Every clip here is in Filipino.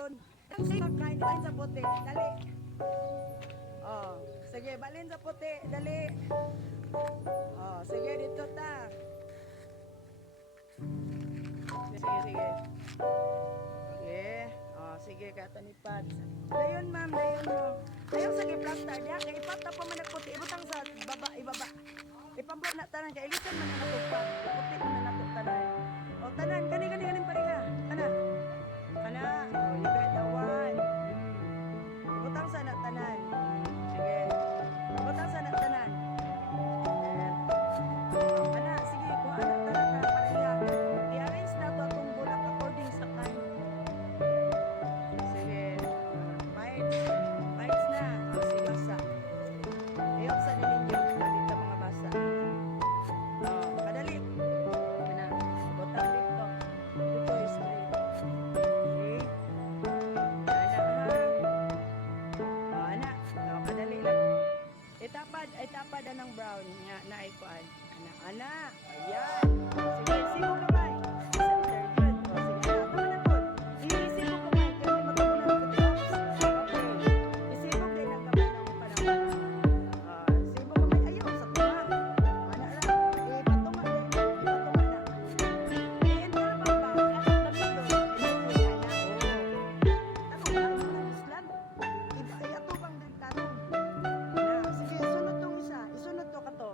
isun. Sige, kain sa puti. Dali. Oh, sige, balin sa puti. Dali. Oh, sige, dito ta. Sige, sige. Sige. Oh, sige, katanipad. Dayon, ma'am, dayon mo. Dayon sa giplaster niya, kay ipata pa man nagputi. Ibutang sa baba, ibaba. Ipabot na tanan, kay ilisan man na natupad. Iputi mo na natuptanan. O, tanan, gani pareha. Kana. Kana. O, you got the one. Ibutang sa na tanan. Sige. Ibutang sa na tanan. Kana, sige, kung anak tanan na pareha. I-arrange na to atong bulak according sa kan. Sige. Bites na. O, sige, basa. Iyok sa nininyo. Dito mga basa. O, kadali. Kana. Butang dito. Dito is straight. Okay. Anak, ha. O, anak. O, kadali lang. Itapad ng brown. Nga, naikuan. Anak. Ayan. Sige, sibog kamay. Center, good. O, sige, anak. Tama na po. Isibog kamay. Kasi magkakunan ng puti-ups. Okay. Isibog din ang kamay ng panang-panang. Sibog kamay. Ayaw, sa tunga. Anak lang. Patunga din. Patunga na. Enter pa ba? Anak, dami doon. Enter, anak. O. Tanong lang ng Islam. Ato bang din tanong? Na, sige, sunod tong isa. Isunod to ka to.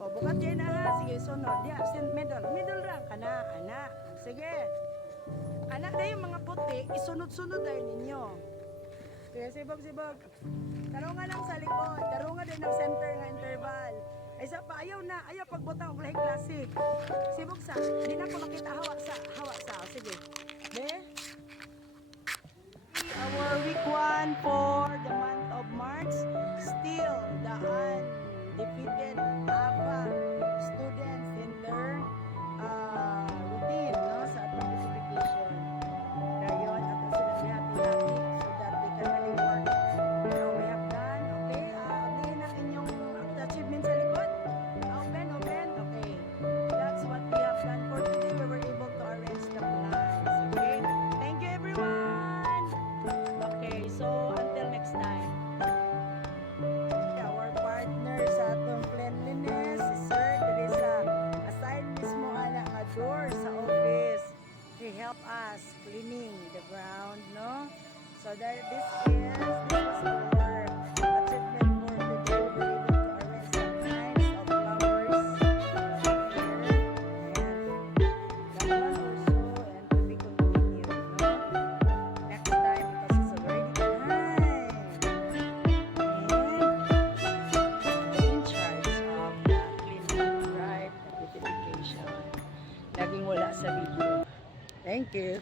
O, bukat dyan na ha. Sige, sunod. Ya, middle. Middle rank. Kana, anak. Sige. Anak na yung mga puti, isunod-sunod dahil ninyo. Sige, sibog. Tarungan lang sa likod. Tarungan din ng center nga interval. Ay, isa pa, ayaw na. Ayaw pagbutang og lahi classic. Sibog sa. Hindi na ko makita hawa sa. O, sige. De? Our week 1 for the month of March, still the undefeated APA students in their routine, no, sa atong classification. Ngayon, ato sila hati-hati so that they can really work. Now, we have done, okay? Ablihin ang inyong achievement sa likod. Open, okay. That's what we have done for today. We were able to arrange the plans, okay? Thank you, everyone! Okay, so until next time. Our partner sa atong cleanliness, si Sir, dili sa aside mismo ana nga door sa office. He help us cleaning the ground, no? So that this was our achievement for today. We were able to arrange some kinds of flowers here. And that one also, and to be continued, no? Next time, because it's already time. And in charge of the cleaning, right? The beautification. Laging wala sa video. Thank you.